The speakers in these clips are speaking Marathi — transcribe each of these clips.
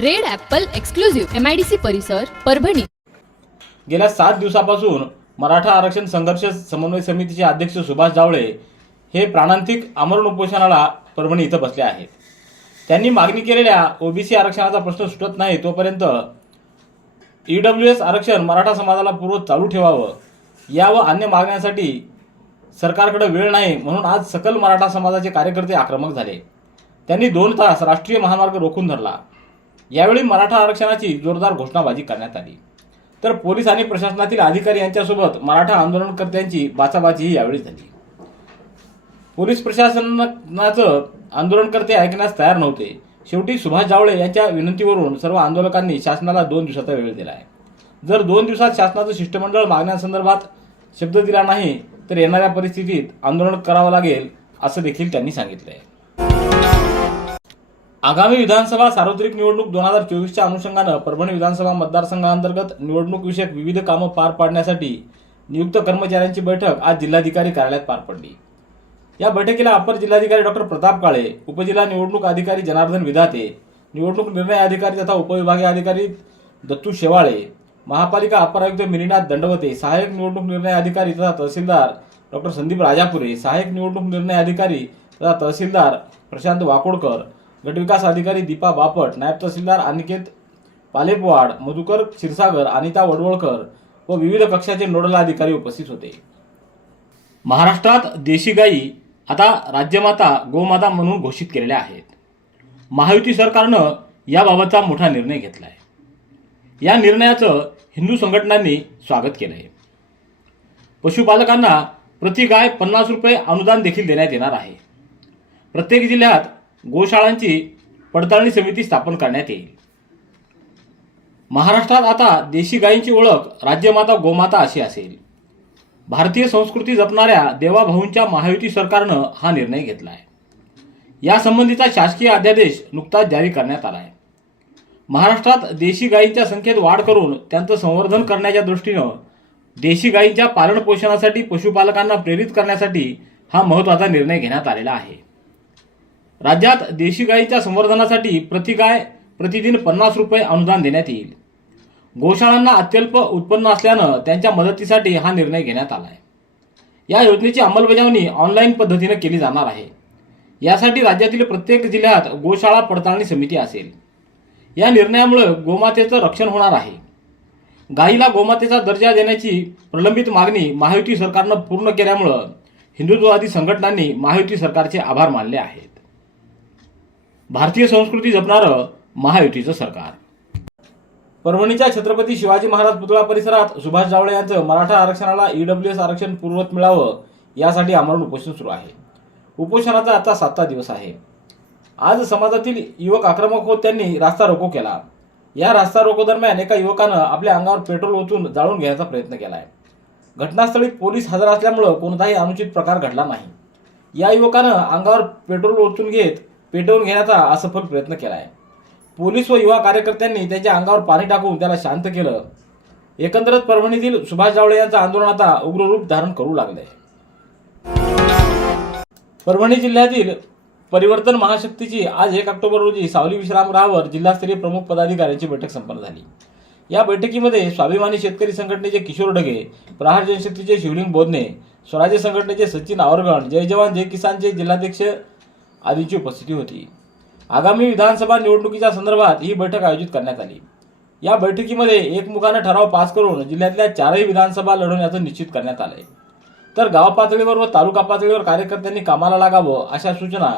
Red Apple exclusive MIDC परिसर परभणी. गेल्या सात दिवसापासून मराठा आरक्षण संघर्ष समन्वय समितीचे अध्यक्ष सुभाष जावळे हे प्राणांतिक आमरण उपोषणाला परभणी इथं बसले आहेत. त्यांनी मागणी केलेल्या ओबीसी आरक्षणाचा प्रश्न सुटत नाही तोपर्यंत ईडब्ल्यू एस आरक्षण मराठा समाजाला पूर्व चालू ठेवावं या व अन्य मागण्यांसाठी सरकारकडे वेळ नाही म्हणून आज सकल मराठा समाजाचे कार्यकर्ते आक्रमक झाले. त्यांनी दोन तास राष्ट्रीय महामार्ग रोखून धरला. यावेळी मराठा आरक्षणाची जोरदार घोषणाबाजी करण्यात आली. तर पोलीस आणि प्रशासनातील अधिकारी यांच्यासोबत मराठा आंदोलनकर्त्यांची बाचाबाचीही यावेळी झाली. पोलीस प्रशासनाचं आंदोलनकर्ते ऐकण्यास तयार नव्हते. शेवटी सुभाष जावळे यांच्या विनंतीवरून सर्व आंदोलकांनी शासनाला दोन दिवसाचा वेळ दिला आहे. जर दोन दिवसात शासनाचं शिष्टमंडळ मागण्यासंदर्भात शब्द दिला नाही तर येणाऱ्या परिस्थितीत आंदोलन करावं लागेल असं देखील त्यांनी सांगितलं आहे आगामी विधानसभा सार्वत्रिक निवडणूक दोन हजार चोवीसच्या अनुषंगानं परभणी विधानसभा मतदारसंघांतर्गत निवडणूक विषयक विविध कामं पार पाडण्यासाठी नियुक्त कर्मचाऱ्यांची बैठक आज जिल्हाधिकारी कार्यालयात पार पडली. या बैठकीला अपर जिल्हाधिकारी डॉक्टर प्रताप काळे उपजिल्हा निवडणूक अधिकारी जनार्दन विधाते निवडणूक निर्णय अधिकारी तथा उपविभागीय अधिकारी दत्तू शेवाळे महापालिका अपर आयुक्त मिनिनाथ दंडवते सहाय्यक निवडणूक निर्णय अधिकारी तथा तहसीलदार डॉक्टर संदीप राजापुरे सहाय्यक निवडणूक निर्णय अधिकारी तथा तहसीलदार प्रशांत वाकोडकर गटविकास अधिकारी दीपा बापट नायब तहसीलदार अनिकेत पालेपवाड मधुकर क्षीरसागर अनिता वडवळकर व विविध कक्षाचे नोडल अधिकारी उपस्थित होते. महाराष्ट्रात देशी गायी आता राज्यमाता गोमाता म्हणून घोषित केलेल्या आहेत. महायुती सरकारनं याबाबतचा मोठा निर्णय घेतला आहे या निर्णयाचं हिंदू संघटनांनी स्वागत केलं आहे पशुपालकांना प्रति गाय पन्नास रुपये अनुदान देखील देण्यात येणार आहे. प्रत्येक जिल्ह्यात गोशाळांची पडताळणी समिती स्थापन करण्यात येईल. महाराष्ट्रात आता देशी गायींची ओळख राज्यमाता गोमाता अशी असेल. भारतीय संस्कृती जपणाऱ्या देवाभाऊंच्या महायुती सरकारनं हा निर्णय घेतला आहे यासंबंधीचा शासकीय अध्यादेश नुकताच जारी करण्यात आला आहे महाराष्ट्रात देशी गायींच्या संख्येत वाढ करून त्यांचं संवर्धन करण्याच्या दृष्टीनं देशी गायींच्या पालनपोषणासाठी पशुपालकांना प्रेरित करण्यासाठी हा महत्त्वाचा निर्णय घेण्यात आलेला आहे. राज्यात देशी गायीच्या संवर्धनासाठी प्रति गाय प्रतिदिन पन्नास रुपये अनुदान देण्यात येईल. गोशाळांना अत्यल्प उत्पन्न असल्यानं त्यांच्या मदतीसाठी हा निर्णय घेण्यात आला आहे या योजनेची अंमलबजावणी ऑनलाईन पद्धतीनं केली जाणार आहे. यासाठी राज्यातील प्रत्येक जिल्ह्यात गोशाळा पडताळणी समिती असेल. या निर्णयामुळे गोमातेचं रक्षण होणार आहे. गायीला गोमातेचा दर्जा देण्याची प्रलंबित मागणी महायुती सरकारनं पूर्ण केल्यामुळं हिंदुत्ववादी संघटनांनी महायुती सरकारचे आभार मानले आहेत. भारतीय संस्कृती जपणारं महायुतीचं सरकार. परभणीच्या छत्रपती शिवाजी महाराज पुतळा परिसरात सुभाष जावळे यांचं मराठा आरक्षणाला ईडब्ल्यू एस आरक्षण पूर्वत मिळावं यासाठी आमरण उपोषण सुरू आहे. उपोषणाचा आता सातवा दिवस आहे. आज समाजातील युवक आक्रमक होत त्यांनी रास्ता रोको केला. या रास्ता रोको दरम्यान एका युवकानं आपल्या अंगावर पेट्रोल ओतून जाळून घेण्याचा प्रयत्न केलाय. घटनास्थळी पोलीस हजर असल्यामुळं कोणताही अनुचित प्रकार घडला नाही. या युवकानं अंगावर पेट्रोल ओतून घेत पेटवून घेण्याचा असफल प्रयत्न केला आहे पोलीस व युवा कार्यकर्त्यांनी त्याच्या अंगावर पाणी टाकून त्याला शांत केलं. एकंदरच परभणीतील सुभाष जावळे यांचं आंदोलन आता उग्र रूप धारण करू लागलंय. परभणी जिल्ह्यातील परिवर्तन महाशक्तीची आज एक ऑक्टोबर रोजी सावली विश्रामगृहावर जिल्हास्तरीय प्रमुख पदाधिकाऱ्यांची बैठक संपन्न झाली. या बैठकीमध्ये स्वाभिमानी शेतकरी संघटनेचे किशोर ढगे प्रहार जनशक्तीचे शिवलिंग बोधने स्वराज्य संघटनेचे सचिन आवरगण जय जवान जय किसानचे जिल्हाध्यक्ष आदींची उपस्थिती होती. आगामी विधानसभा निवडणुकीच्या संदर्भात ही बैठक आयोजित करण्यात आली. या बैठकीमध्ये एकमुखानं ठराव पास करून जिल्ह्यातल्या चारही विधानसभा लढवण्याचं निश्चित करण्यात आलंय. तर गाव पातळीवर व तालुका पातळीवर कार्यकर्त्यांनी कामाला लागावं अशा सूचना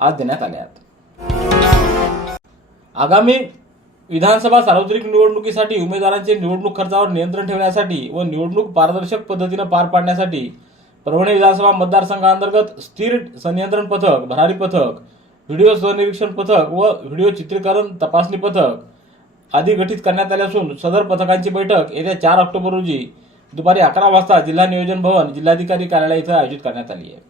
आज देण्यात आल्या आगामी विधानसभा सार्वत्रिक निवडणुकीसाठी उमेदवारांचे निवडणूक खर्चावर नियंत्रण ठेवण्यासाठी व निवडणूक पारदर्शक पद्धतीनं पार पाडण्यासाठी परभणी विधानसभा मतदारसंघांतर्गत स्थिर संनियंत्रण पथक भरारी पथक व्हिडिओ सहनिरीक्षण पथक व व्हिडिओ चित्रीकरण तपासणी पथक आदी गठीत करण्यात आले असून सदर पथकांची बैठक येत्या चार ऑक्टोबर रोजी दुपारी अकरा वाजता जिल्हा नियोजन भवन जिल्हाधिकारी कार्यालय इथं आयोजित करण्यात आली आहे.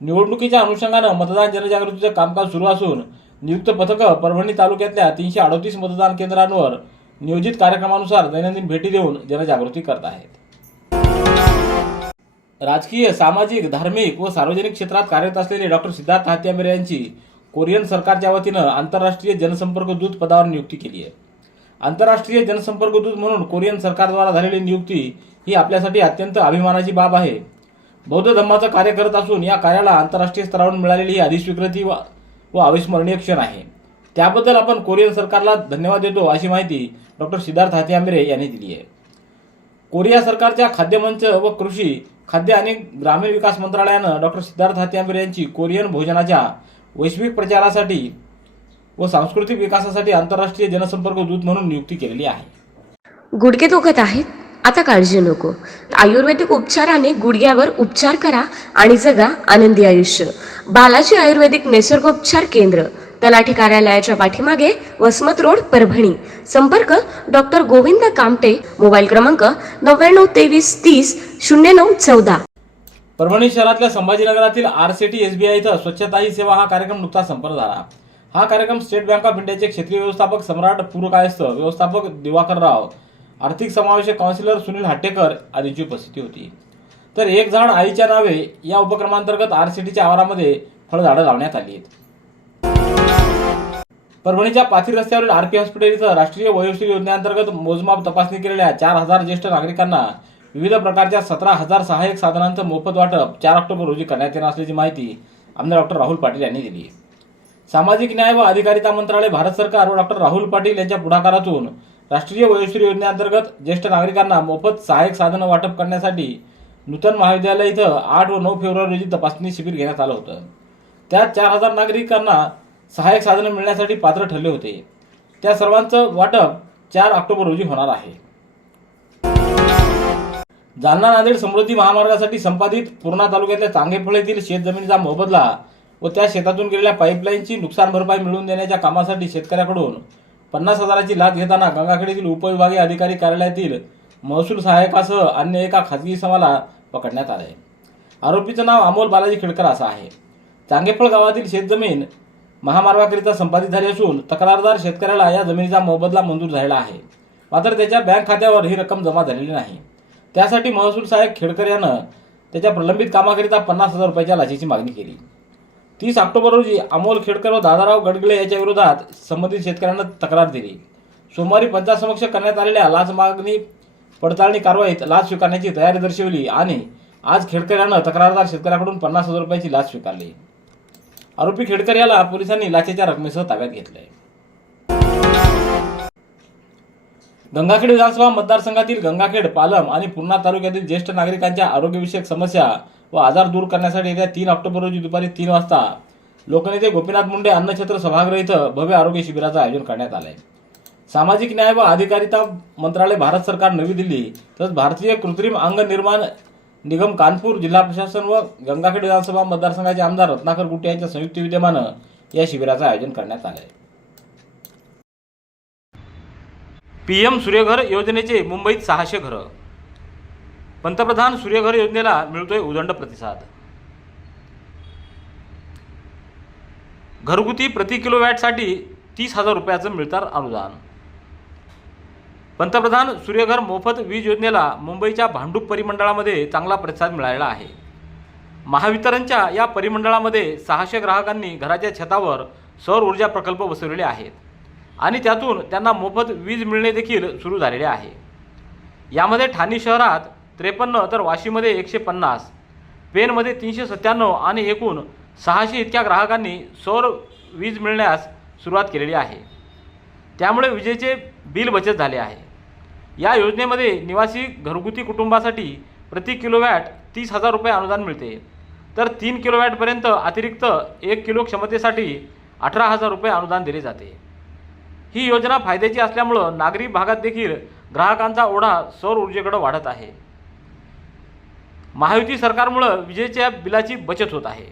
निवडणुकीच्या अनुषंगानं मतदान जनजागृतीचं कामकाज सुरू असून नियुक्त पथकं परभणी तालुक्यातल्या तीनशे अडोतीस मतदान केंद्रांवर नियोजित कार्यक्रमानुसार दैनंदिन भेटी देऊन जनजागृती करत आहेत. राजकीय सामाजिक धार्मिक व सार्वजनिक क्षेत्रात कार्यरत असलेले डॉक्टर सिद्धार्थ हात्यामेरे यांची कोरियन सरकारच्या वतीनं आंतरराष्ट्रीय जनसंपर्क दूत पदावर नियुक्ती केली आहे. आंतरराष्ट्रीय जनसंपर्क दूत म्हणून कोरियन सरकारद्वारा झालेली नियुक्ती ही आपल्यासाठी अत्यंत अभिमानाची बाब आहे. बौद्ध धम्माचं कार्य करत असून या कार्याला आंतरराष्ट्रीय स्तरावरून मिळालेली ही अधिस्वीकृती व व अविस्मरणीय क्षण आहे. त्याबद्दल आपण कोरियन सरकारला धन्यवाद देतो अशी माहिती डॉक्टर सिद्धार्थ हात्यामेरे यांनी दिली आहे. कोरिया सरकारच्या खाद्यमंच व कृषी खाद्य आणि ग्रामीण विकास मंत्रालयानं डॉक्टर सिद्धार्थ हात्यामेरे यांची कोरियन भोजनाच्या वैश्विक प्रचारासाठी व सांस्कृतिक विकासासाठी आंतरराष्ट्रीय जनसंपर्क दूत म्हणून नियुक्ती केलेली आहे. गुडघे दुखत आहेत? आता काळजी नको. आयुर्वेदिक उपचाराने गुडघ्यावर उपचार करा आणि जगा आनंदी आयुष्य. बालाजी आयुर्वेदिक निसर्गोपचार केंद्र तलाठी कार्यालयाच्या पाठीमागे वसमत रोड परभणी. संपर्क डॉक्टर गोविंद कामटे मोबाईल क्रमांक नव्याण्णव तेवीस तीस शून्य नऊ चौदा. परभणी शहरातल्या संभाजीनगरातील आर सी टी इथं स्वच्छता ही सेवा हा कार्यक्रम नुकताच संपन्न झाला. हा कार्यक्रम स्टेट बँक ऑफ इंडियाचे क्षेत्रीय व्यवस्थापक सम्राट पूरकायस्थ व्यवस्थापक दिवाकर राव आर्थिक समावेशक काउन्सिलर सुनील हाटेकर आदींची उपस्थिती होती. तर एक झाड आईच्या नावे या उपक्रमांतर्गत आर सी टीच्या आवारामध्ये फळझाडं लावण्यात आली आहेत. परभणीच्या पाथरी रस्त्यावरील आरपी हॉस्पिटल इथं राष्ट्रीय वयोश्री योजनेअंतर्गत मोजमाप तपासणी केलेल्या चार हजार ज्येष्ठ नागरिकांना विविध प्रकारच्या सतरा हजार सहाय्यक साधनांचं मोफत वाटप चार ऑक्टोबर रोजी करण्यात येणार असल्याची माहिती आमदार डॉक्टर राहुल पाटील यांनी दिली सामाजिक न्याय व अधिकारिता मंत्रालय भारत सरकार व डॉक्टर राहुल पाटील यांच्या पुढाकारातून राष्ट्रीय वयोश्री योजनेअंतर्गत ज्येष्ठ नागरिकांना मोफत सहाय्यक साधनं वाटप करण्यासाठी नूतन महाविद्यालय इथं आठ व नऊ फेब्रुवारी रोजी तपासणी शिबिर घेण्यात आलं होतं. त्यात चार हजार नागरिकांना सहाय्यक साधनं मिळण्यासाठी पात्र ठरले होते. त्या सर्वांचं वाटप चार ऑक्टोबर रोजी होणार आहे. जालना नांदेड समृद्धी महामार्गासाठी संपादित पूर्णा तालुक्यातल्या चांगेफळ येथील शेतजमिनीचा मोबदला व त्या शेतातून गेलेल्या पाईपलाईनची नुकसान भरपाई मिळवून देण्याच्या कामासाठी शेतकऱ्याकडून पन्नास हजाराची लाच घेताना गंगाखेडीतील उपविभागीय अधिकारी कार्यालयातील महसूल सहाय्यकासह अन्य एका खाजगी समाला पकडण्यात आले. आरोपीचं नाव अमोल बालाजी खेडकर असं आहे. चांगेफळ गावातील शेतजमीन महामार्गाकरिता संपादित झाली असून तक्रारदार शेतकऱ्याला या जमिनीचा मोबदला मंजूर झालेला आहे. मात्र त्याच्या बँक खात्यावर ही रक्कम जमा झालेली नाही. त्यासाठी महसूल सहाय्यक खेडकर यानं त्याच्या प्रलंबित कामाकरिता पन्नास हजार रुपयाच्या लाचेची मागणी केली. तीस ऑक्टोबर रोजी अमोल खेडकर व दादाराव गडगळे याच्या विरोधात संबंधित शेतकऱ्यांना तक्रार दिली. सोमवारी पंचासमक्ष करण्यात आलेल्या लाच मागणी पडताळणी कारवाईत लाच स्वीकारण्याची तयारी दर्शवली आणि आज खेडकर यानं तक्रारदार शेतकऱ्याकडून पन्नास हजार रुपयाची लाच स्वीकारली. आरोपी खेडकर याला पोलिसांनी लाचेच्या रकमेसह ताब्यात घेतलंय. गंगाखेड विधानसभा मतदारसंघातील गंगाखेड पालम आणि पूर्णा तालुक्यातील ज्येष्ठ नागरिकांच्या आरोग्यविषयक समस्या व आजार दूर करण्यासाठी येत्या तीन ऑक्टोबर रोजी दुपारी तीन वाजता लोकनेते गोपीनाथ मुंडे अन्नछत्र सभागृह इथं भव्य आरोग्य शिबिराचं आयोजन करण्यात आलंय. सामाजिक न्याय व अधिकारिता मंत्रालय भारत सरकार नवी दिल्ली तसंच भारतीय कृत्रिम अंग निर्माण निगम कानपूर जिल्हा प्रशासन व गंगाखेड विधानसभा मतदारसंघाचे आमदार रत्नाकर गुट्टे यांच्या संयुक्त विद्यमानं या शिबिराचं आयोजन करण्यात आलं आहे पी एम सूर्यघर योजनेचे मुंबईत सहाशे घरं. पंतप्रधान सूर्यघर योजनेला मिळतोय उदंड प्रतिसाद. घरगुती प्रति किलो वॅटसाठी तीस हजार रुपयाचं मिळतं अनुदान. पंतप्रधान सूर्यघर मोफत वीज योजनेला मुंबईच्या भांडूप परिमंडळामध्ये चांगला प्रतिसाद मिळालेला आहे. महावितरणच्या या परिमंडळामध्ये सहाशे ग्राहकांनी घराच्या छतावर सौर ऊर्जा प्रकल्प बसवलेले आहेत. आणि त्यातून त्यांना मोफत वीज मिळणे देखील सुरू झालेले आहे. यामध्ये ठाणे शहरात त्रेपन्न तर वाशीमध्ये एकशे पन्नास पेनमध्ये तीनशे सत्त्याण्णव आणि एकूण सहाशे इतक्या ग्राहकांनी सौर वीज मिळण्यास सुरुवात केलेली आहे. त्यामुळे विजेचे बिल बचत झाले आहे. या योजनेमध्ये निवासी घरगुती कुटुंबासाठी प्रति किलोवॅट तीस हजार रुपये अनुदान मिळते. तर तीन किलोवॅटपर्यंत अतिरिक्त एक किलो क्षमतेसाठी अठरा हजार रुपये अनुदान दिले जाते. ही योजना फायद्याची असल्यामुळं नागरी भागात देखील ग्राहकांचा ओढा सौर ऊर्जेकडे वाढत आहे. महायुती सरकारमुळं विजेच्या बिलाची बचत होत आहे.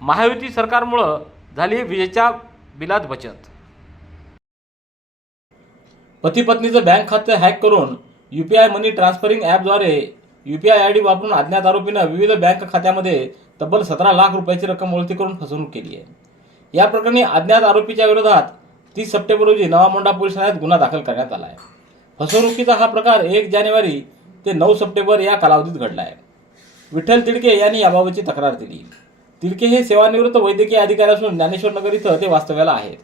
महायुती सरकारमुळं झाली विजेच्या बिलात बचत. पती पत्नीचं बँक खातं हॅक करून U P I money transferring ॲपद्वारे U P I I D वापरून अज्ञात आरोपीनं विविध बँक खात्यामध्ये तब्बल सतरा लाख रुपयाची रक्कम ओळखी करून फसवणूक केली आहे. या प्रकरणी अज्ञात आरोपीच्या विरोधात तीस सप्टेंबर रोजी नवामोंडा पोलीस ठाण्यात गुन्हा दाखल करण्यात आला आहे. फसवणुकीचा हा प्रकार एक जानेवारी ते नऊ सप्टेंबर या कालावधीत घडला आहे विठ्ठल तिडके यांनी याबाबतची तक्रार दिली. तिडके हे सेवानिवृत्त वैद्यकीय अधिकारी असून ज्ञानेश्वर नगर इथं ते वास्तव्याला आहेत.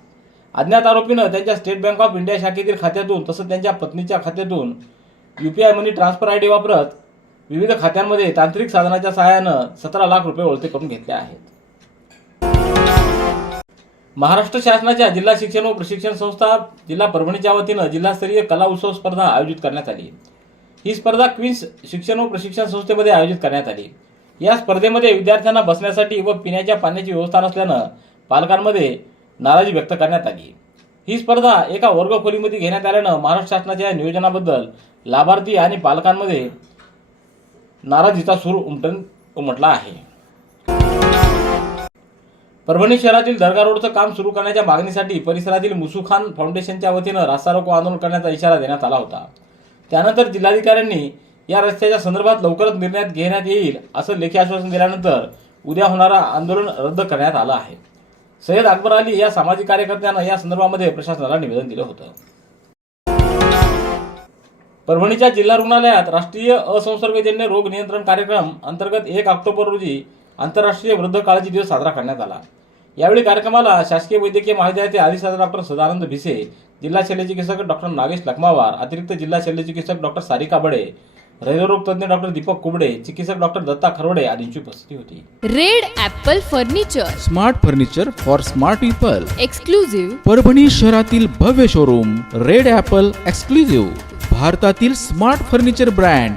अज्ञात आरोपीनं त्यांच्या स्टेट बँक ऑफ इंडिया शाखेतील खात्यातून तसंच त्यांच्या पत्नीच्या खात्यातून U P I money transfer I D वापरत विविध खात्यांमध्ये तांत्रिक साधनाच्या सहाय्यानं सतरा लाख रुपये ओळते करून घेतले आहेत. महाराष्ट्र शासनाच्या जिल्हा शिक्षण व प्रशिक्षण संस्था जिल्हा परभणीच्या वतीनं जिल्हास्तरीय कला उत्सव स्पर्धा आयोजित करण्यात आली. ही स्पर्धा क्वीन्स शिक्षण व प्रशिक्षण संस्थेमध्ये आयोजित करण्यात आली. या स्पर्धेमध्ये विद्यार्थ्यांना बसण्यासाठी व पिण्याच्या पाण्याची व्यवस्था नसल्यानं पालकांमध्ये नाराजी व्यक्त करण्यात आली. ही स्पर्धा एका वर्गखोलीमध्ये घेण्यात आल्यानं महाराष्ट्र शासनाच्या या नियोजनाबद्दल लाभार्थी आणि पालकांमध्ये नाराजीचा सूर उमटून उमटला आहे. परभणी शहरातील दर्गा रोडचं काम सुरू करण्याच्या मागणीसाठी परिसरातील मुसुखान फाउंडेशनच्या वतीनं रास्ता रोको आंदोलन करण्याचा इशारा देण्यात आला होता. त्यानंतर जिल्हाधिकाऱ्यांनी या रस्त्याच्या संदर्भात लवकरच निर्णय घेण्यात येईल असं लेखी आश्वासन दिल्यानंतर उद्या होणारा आंदोलन रद्द करण्यात आलं आहे. सय्यद अकबर अली या सामाजिक कार्यकर्त्यांना या संदर्भामध्ये प्रशासनाला निवेदन दिलं होतं. परभणीच्या जिल्हा रुग्णालयात राष्ट्रीय असंसर्गजन्य रोग नियंत्रण कार्यक्रम अंतर्गत एक ऑक्टोबर रोजी आंतरराष्ट्रीय वृद्ध काळजी दिवस साजरा करण्यात आला. यावेळी कार्यक्रमाला शासकीय वैद्यकीय महाविद्यालयाचे अधिष्ठाता डॉक्टर सदानंद भिसे जिल्हा शल्यचिकित्सक डॉक्टर नागेश लखमावार अतिरिक्त जिल्हा शल्यचिकित्सक डॉक्टर सारिका बडे हृदयरोग तज्ज्ञ डॉक्टर दीपक कुबडे चिकित्सक डॉक्टर दत्ता खरवडे आदींची उपस्थिती होती. Red Apple furniture. Smart furniture for smart people. Exclusive Parbhani शहरातील भव्य शोरूम रेड ॲपल एक्सक्लुझिव्ह भारतातील smart furniture brand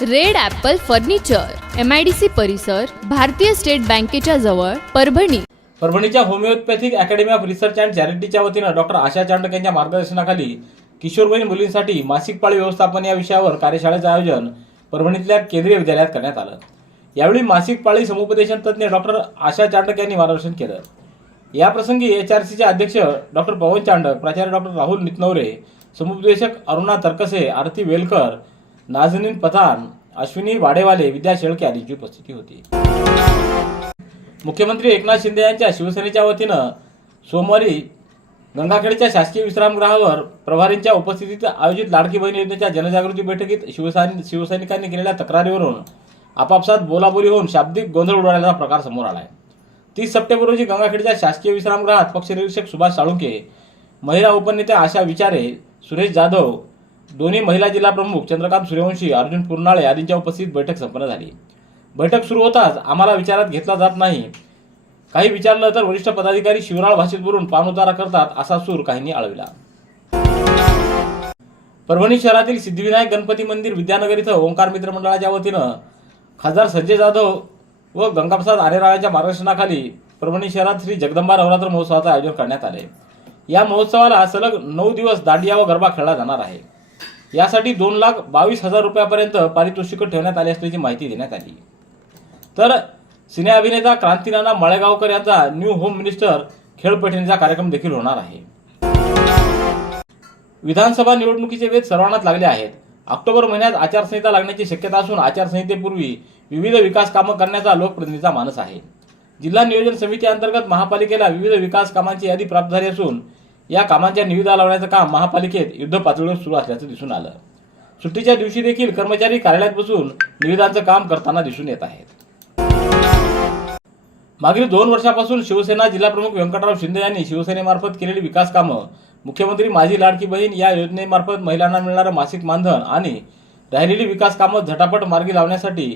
Red Apple furniture M I D C परिसर भारतीय स्टेट बँकेच्या जवळ परभणी. परभणीच्या Homeopathic Academy of Research and चॅरिटीच्या वतीनं डॉक्टर आशा चांडक यांच्या मार्गदर्शनाखाली किशोरवयीन मुलींसाठी मासिक पाळी व्यवस्थापन या विषयावर कार्यशाळेचं आयोजन परभणीतल्या केंद्रीय विद्यालयात करण्यात आलं. यावेळी मासिक पाळी समुपदेशन तज्ज्ञ डॉक्टर आशा चांडक यांनी मार्गदर्शन केलं. याप्रसंगी एच आर सीचे अध्यक्ष डॉक्टर पवन चांडक प्राचार्य डॉक्टर राहुल नितनवरे समुपदेशक अरुणा तरकसे आरती वेलकर नाझनीन पठाण अश्विनी वाडेवाले विद्या शेळके आदींची उपस्थिती होती. मुख्यमंत्री एकनाथ शिंदे यांच्या शिवसेनेच्या वतीनं सोमवारी गंगाखेडच्या शासकीय विश्रामगृहावर प्रभारींच्या उपस्थितीत आयोजित लाडकी बहीण योजनेच्या जनजागृती बैठकीत शिवसैनिक शिवसैनिकांनी केलेल्या तक्रारीवरून आपापसात बोलाबोली होऊन शाब्दिक गोंधळ उडवण्याचा प्रकार समोर आला आहे तीस सप्टेंबर रोजी गंगाखेडच्या शासकीय विश्रामगृहात पक्षनिरीक्षक सुभाष साळुंके महिला उपनेत्या आशा विचारे सुरेश जाधव दोन्ही महिला जिल्हा प्रमुख चंद्रकांत सूर्यवंशी अर्जुन पुरनाळे आदींच्या उपस्थित बैठक संपन्न झाली. बैठक सुरू होताच आम्हाला विचारात घेतला जात नाही. काही विचारलं तर वरिष्ठ पदाधिकारी शिवराळ भाषेत बोलून पानउतारा करतात असा सूर काहींनी आळविला. परभणी शहरातील सिद्धिविनायक गणपती मंदिर विद्यानगर इथं ओंकार मित्र मंडळाच्या वतीनं खासदार संजय जाधव व गंगाप्रसाद आरेराळाच्या मार्गदर्शनाखाली परभणी शहरात श्री जगदंबा नवरात्र महोत्सवाचं आयोजन करण्यात आले. या महोत्सवाला सलग नऊ दिवस दांडिया व गरबा खेळला जाणार आहे. यासाठी दोन लाख बावीस हजार रुपयापर्यंत पारितोषिक ठेवण्यात आली असल्याची माहिती देण्यात आली. तर सिने अभिनेता क्रांतीनाना मळेगावकर यांचा न्यू होम मिनिस्टर खेळपैठणीचा कार्यक्रम देखील होणार आहे. विधानसभा निवडणुकीचे वेध सर्वांनाच लागले आहेत. ऑक्टोबर महिन्यात आचारसंहिता लागण्याची शक्यता असून आचारसंहितेपूर्वी विविध विकास कामं करण्याचा लोकप्रतिनिधीचा मानस आहे. जिल्हा नियोजन समिती अंतर्गत महापालिकेला विविध विकास कामांची यादी प्राप्त झाली असून या कामांच्या निविदा लावण्याचं काम महापालिकेत युद्ध पातळीवर सुरू असल्याचं दिसून आलं. सुट्टीच्या दिवशी देखील कर्मचारी कार्यालयात बसून निविदांचं काम करताना दिसून येत आहेत. मागील दोन वर्षापासून शिवसेना जिल्हाप्रमुख व्यंकटराव शिंदे यांनी शिवसेनेमार्फत केलेली विकास कामं मुख्यमंत्री माझी लाडकी बहीण या योजनेमार्फत महिलांना मिळणारं मासिक मानधन आणि राहिलेली विकास कामं झटापट मार्गी लावण्यासाठी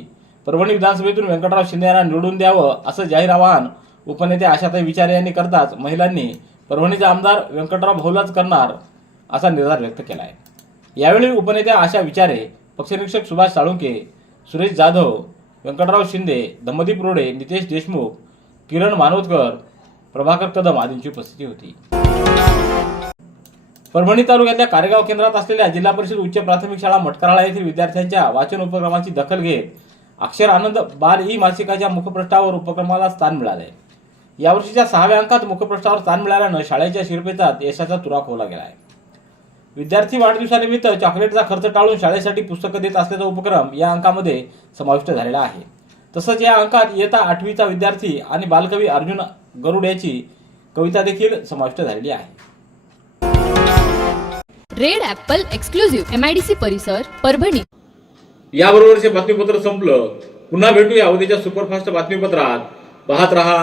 परभणी विधानसभेतून व्यंकटराव शिंदे यांना निवडून द्यावं असं जाहीर आवाहन उपनेते आशाताई विचारे यांनी करताच महिलांनी परभणीचे आमदार व्यंकटराव भाऊलाच करणार असा निर्धार व्यक्त केला आहे यावेळी उपनेत्या आशा विचारे पक्षनिरीक्षक सुभाष साळुंके सुरेश जाधव व्यंकटराव शिंदे धम्मदीप रोडे नितेश देशमुख किरण मानोतकर प्रभाकर कदम आदींची उपस्थिती होती. परभणी तालुक्यातल्या कारेगाव केंद्रात असलेल्या जिल्हा परिषद उच्च प्राथमिक शाळा मटकराळा येथील विद्यार्थ्यांच्या वाचन उपक्रमाची दखल घेत अक्षर आनंद बाल ई मासिकाच्या मुखपृष्ठावर उपक्रमाला स्थान मिळाले यावर्षीच्या सहाव्या अंकात मुखपृष्ठावर स्थान मिळाल्यानं शाळेच्या शिरपेचात यशाचा तुरा खोला गेला आहे विद्यार्थी वाढदिवसानिमित्त चॉकलेटचा खर्च टाळून शाळेसाठी पुस्तकं देत असल्याचा उपक्रम या अंकामध्ये समाविष्ट झालेला आहे. तसंच या अंकात इयत्ता आठवीचा विद्यार्थी आणि बालकवी अर्जुन गरुड याची कविता देखील समाविष्ट झालेली आहे. Red Apple exclusive M I D C परिसर परभणी. याबरोबरचे बातमीपत्र संपलं. पुन्हा भेटूया उद्याच्या सुपरफास्ट बातमीपत्रात. पाहत रहा